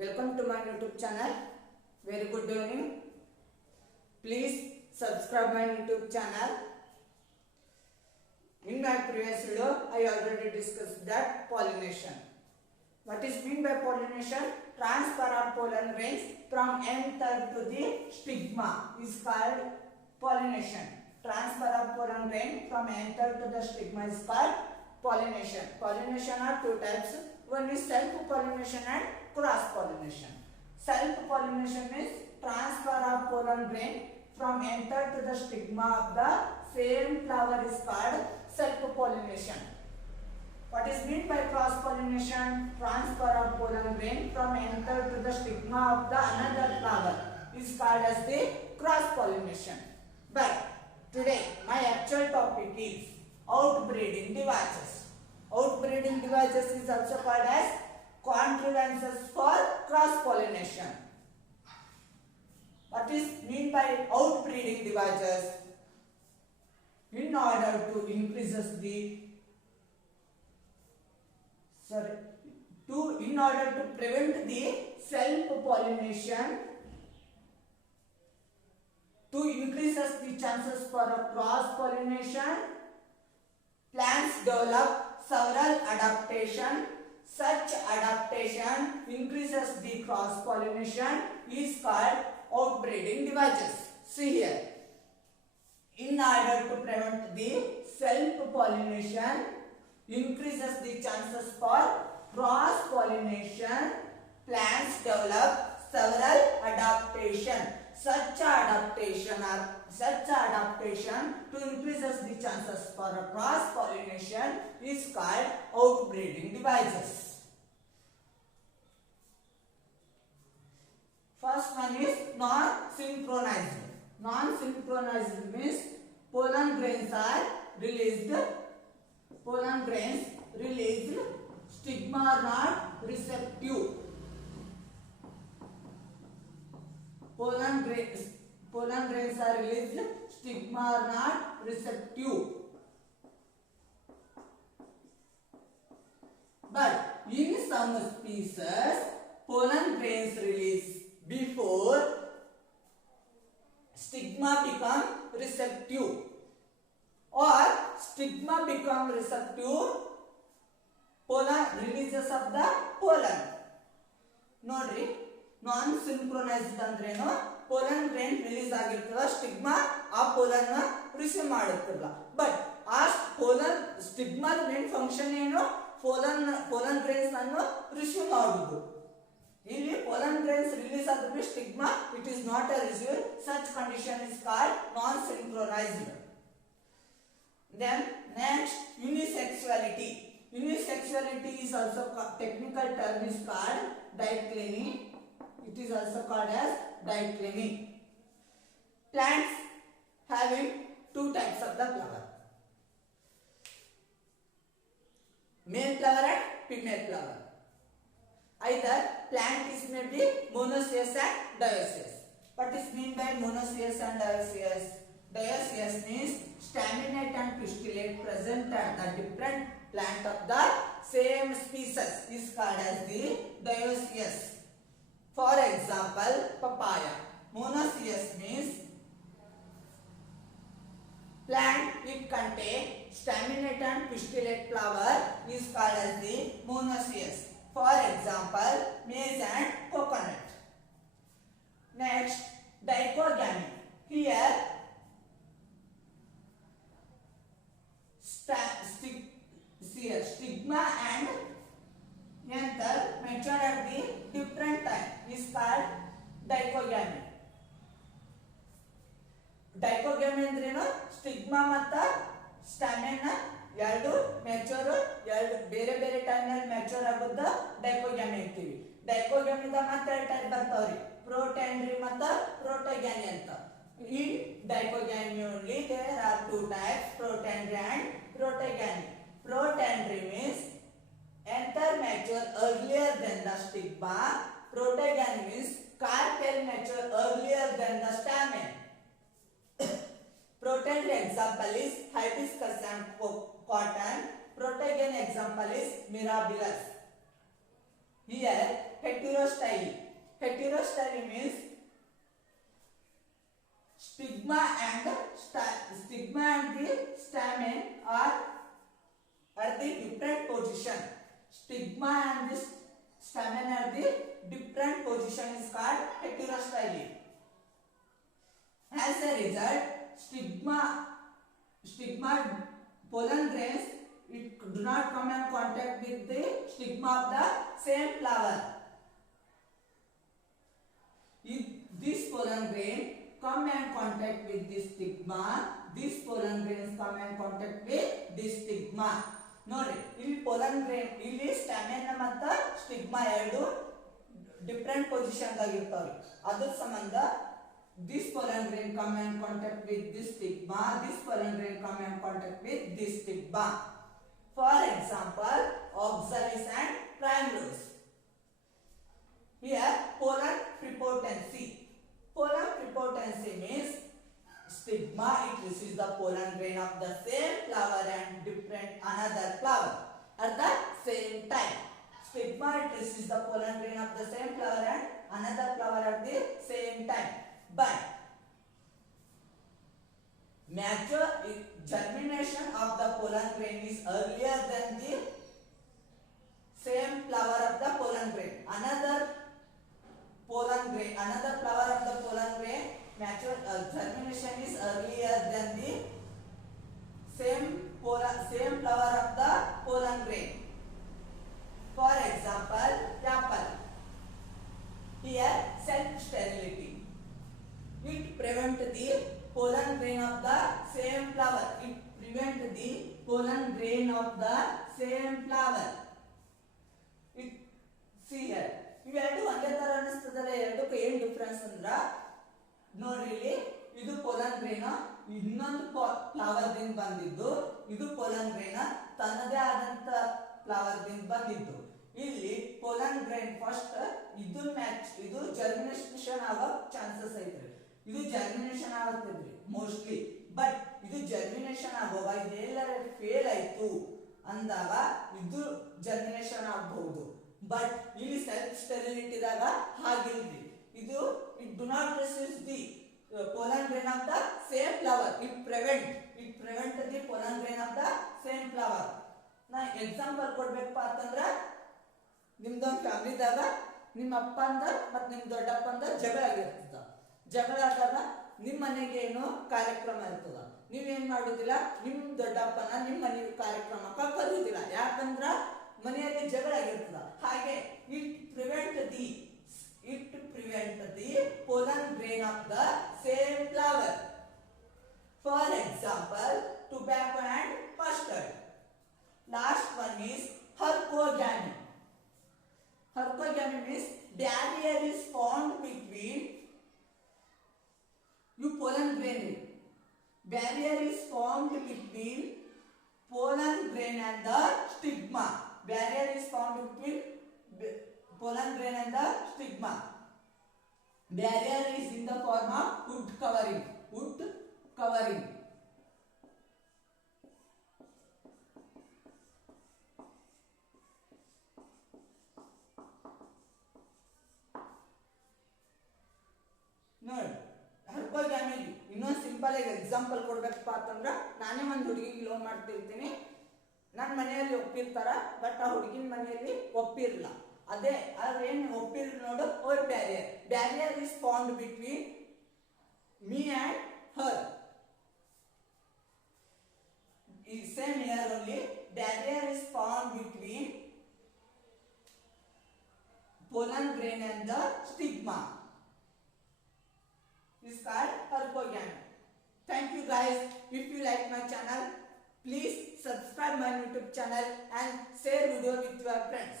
Welcome to my YouTube channel. Very good evening. Please subscribe my YouTube channel. In my previous video, I already discussed that pollination. What is meant by pollination? Transfer of pollen grains from anther to the stigma is called pollination. Transfer of pollen grain from anther to the stigma is called pollination. Pollination are two types. One is self-pollination and cross-pollination. Self-pollination means transfer of pollen grain from anther to the stigma of the same flower is called self-pollination. What is meant by cross-pollination? Transfer of pollen grain from anther to the stigma of the another flower is called as the cross-pollination. But today my actual topic is outbreeding devices. Outbreeding devices is also called as contrivances for cross-pollination. What is meant by outbreeding devices? In order to increase the in order to prevent the self-pollination, to increase the chances for a cross-pollination, plants develop several adaptation. Such adaptation increases the cross-pollination is called outbreeding devices. See here. In order to prevent the self-pollination, increases the chances for cross-pollination, plants develop several adaptation. Such adaptation to increases the chances for a cross-pollination is called outbreeding devices. First one is non-synchronized. Non-synchronized means pollen grains are released. Pollen grains released, stigma are not receptive. Pollen grains are released, stigma are not receptive. But in some species, pollen grains release before stigma become receptive, or stigma become receptive pollen releases of the pollen. Nodri, non-synchronized andreno pollen grain release ಆಗಿರ್ತದ, stigma ಆ pollen ನ receive ಮಾಡುತ್ತಿಲ್ಲ. But ಆ stigma main function ಏನು? pollen grains ಅನ್ನು receive ಮಾಡುವುದು. ಇಲ್ಲಿ pollen grains release ಆದ್ರೆ stigma it is not a receiver. Such condition is called non-synchronized. Then next, unisexuality. Unisexuality is also technical term is called dichlomy. It is also called as dichlomy. Plants having two types of the flower, male flower and female flower. Either plant is may be monoecious and dioecious. What is mean by monoecious and dioecious? Dioecious means staminate and pistillate present at the different plant of the same species is called as the dioecious. For example, papaya. Monoecious means plant it contain staminate and pistillate flower is called as the monoecious. For example, maize and coconut. Next, dichogamy. Here stigma and anther mature at the different time is called dichogamy. Dichogamy ಅಂದ್ರೇನು? Stigma ಮತ್ತು ಸ್ಟಾಮಿನ ಎರಡು mature, ಎರಡು ಬೇರೆ ಬೇರೆ time ನಲ್ಲಿ mature ಆಗೋದು ಡೈಕೋಗ್ಯಾಮಿ ಅಂತೀವಿ. ಡೈಕೋಗ್ಯಾಮಿದ ಮತ್ತೆ ಎರಡು ಟೈಪ್ ಬರ್ತಾವ್ರಿ, ಪ್ರೋಟ್ಯಾಂಡ್ರಿ ಮತ್ತು ಪ್ರೋಟೋಗ್ಯಾನಿ ಅಂತ. In dichogamy only there are two types, protandry and protogamy. Protandry means anther mature earlier than the stigma. Protogamy means carpel mature earlier than the stamen. Protandry example is hibiscus and cotton. Protogamy example is mirabilis. Here heterostyle. Heterostyle means stigma and the stamen are at the different position. Stigma and the stamen are the different position is called heterostyle. As a result, stigma pollen grains it do not come in contact with the stigma of the same flower. If this pollen grain come in contact with this stigma, this pollen grains come in contact with this stigma. ನೋಡಿ ಇಲ್ಲಿ pollen grain ಇಲ್ಲಿ stamen ಮತ್ತು stigma ಎರಡು different position ದಾಗ ಇರ್ತಾವೆ. ಅದರ ಸಂಬಂಧ this pollen grain come in contact with this stigma, this pollen grain come in contact with this stigma. For example, oxalis and primrose. Here polar prepotency. Polar prepotency means stigma it receives the pollen grain of the same flower and different another flower at the same time. Stigma it receives the pollen grain of the same flower and another flower at the same time. But mature germination of the pollen grain is earlier than the same flower of the pollen grain. Another flower of the pollen grain mature germination is earlier than the same flower of the pollen grain. For example, apple. Here self sterility. It prevents the pollen grain of the same flower. It prevents the pollen grain of the same flower. It see here. ಇವೆರಡು ಒಂದೇ ತರ ಅನಿಸ್ತದಲ್ಲ, ಎರಡಕ್ಕೂ ಏನು difference ಅಂದ್ರ ನೋಡ್ರಿ ಇಲ್ಲಿ ಇದು ಪೊಲನ್ grain ಇನ್ನೊಂದು ಫ್ಲವರ್ ದಿಂದ ಬಂದಿದ್ದು, ಇದು ಪೊಲನ್ ಗ್ರೇನ್ ತನ್ನದೇ ಆದಂತ ಫ್ಲವರ್ ದಿಂದ ಬಂದಿದ್ದು. ಇಲ್ಲಿ ಪೊಲನ್ ಗ್ರೇನ್ ಫಸ್ಟ್ ಇದು ಜರ್ಮಿನೇಷನ್ ಆಗೋ ಚಾನ್ಸಸ್ ಐತ್ರಿ. ಇದು ಜರ್ಮಿನೇಷನ್ ಆಗುತ್ತಿದ್ರಿ ಮೋಸ್ಟ್ಲಿ, ಬಟ್ ಇದು ಜರ್ಮಿನೇಷನ್ ಆಗುವಾಗ ಇದೆಲ್ಲರ ಫೇಲ್ ಆಯ್ತು ಅಂದಾಗ ಇದು ಜರ್ಮಿನೇಷನ್ ಆಗಬಹುದು. ಬಟ್ ಇಲ್ಲಿ ಸೆಲ್ಫ್ ಸ್ಟೆರಿಲಿಟಿದಾಗ ಹಾಗಿಲ್ರಿ. ಇದು it do not receive the pollen grain of the same flower. It prevent the pollen grain of the same flower. ನಾ ಎಕ್ಸಾಂಪಲ್ ಕೊಡ್ಬೇಕಪ್ಪ ಅಂತಂದ್ರ ನಿಮ್ದೊಂದು ಫ್ಯಾಮಿಲಿದಾಗ ನಿಮ್ಮ ಅಪ್ಪ ಅಂದ ಮತ್ತು ನಿಮ್ಮ ದೊಡ್ಡಪ್ಪಂದ ಜಗಳ ಆಗಿರ್ತದ. ಜಗಳ ಆದಾಗ ನಿಮ್ಮ ಮನೆಗೆ ಏನೋ ಕಾರ್ಯಕ್ರಮ ಇರ್ತದ, ನೀವೇನ್ ಮಾಡುದಿಲ್ಲ, ನಿಮ್ಮ ದೊಡ್ಡಪ್ಪನ ನಿಮ್ಮ ಮನೆ ಕಾರ್ಯಕ್ರಮಕ್ಕೆ ಕರೆಯುವುದಿಲ್ಲ. ಯಾಕಂದ್ರ ಮನೆಯಲ್ಲಿ ಜಗಳ ಆಗಿರ್ತದ. ಹಾಗೆ it prevent the pollen grain of the same flower. For example, tobacco and mustard. Last one is hercogamy. Hercogamy means barrier is formed between pollen grain. Barrier is formed between pollen grain and the stigma. Barrier is formed between pollen grain and the stigma. Barrier is in the form of wood covering. ನೋಡಿ ಹರ್ಕೋಗ್ಯಾಮಿ ಇನ್ನೊಂದು simple ಆಗಿ example ಕೊಡ್ಬೇಕಪ್ಪ ಅಂತಂದ್ರ, ನಾನೇ ಒಂದು ಹುಡುಗಿಗೆ love ಮಾಡ್ತಿರ್ತೀನಿ. ನನ್ನ ಮನೆಯಲ್ಲಿ ಒಪ್ಪಿರ್ತಾರ, ಬಟ್ ಆ ಹುಡುಗಿನ ಮನೆಯಲ್ಲಿ ಒಪ್ಪಿರಲ್ಲ. ಅದೇ ಅದೇನು ಒಪ್ಪಿರ್ ನೋಡು ಅವ್ರ barrier is found between me and Har. Same here only, barrier is formed between pollen grain and the stigma. This is called hercogamy. Thank you guys. If you like my channel, please subscribe my YouTube channel and share video with your friends.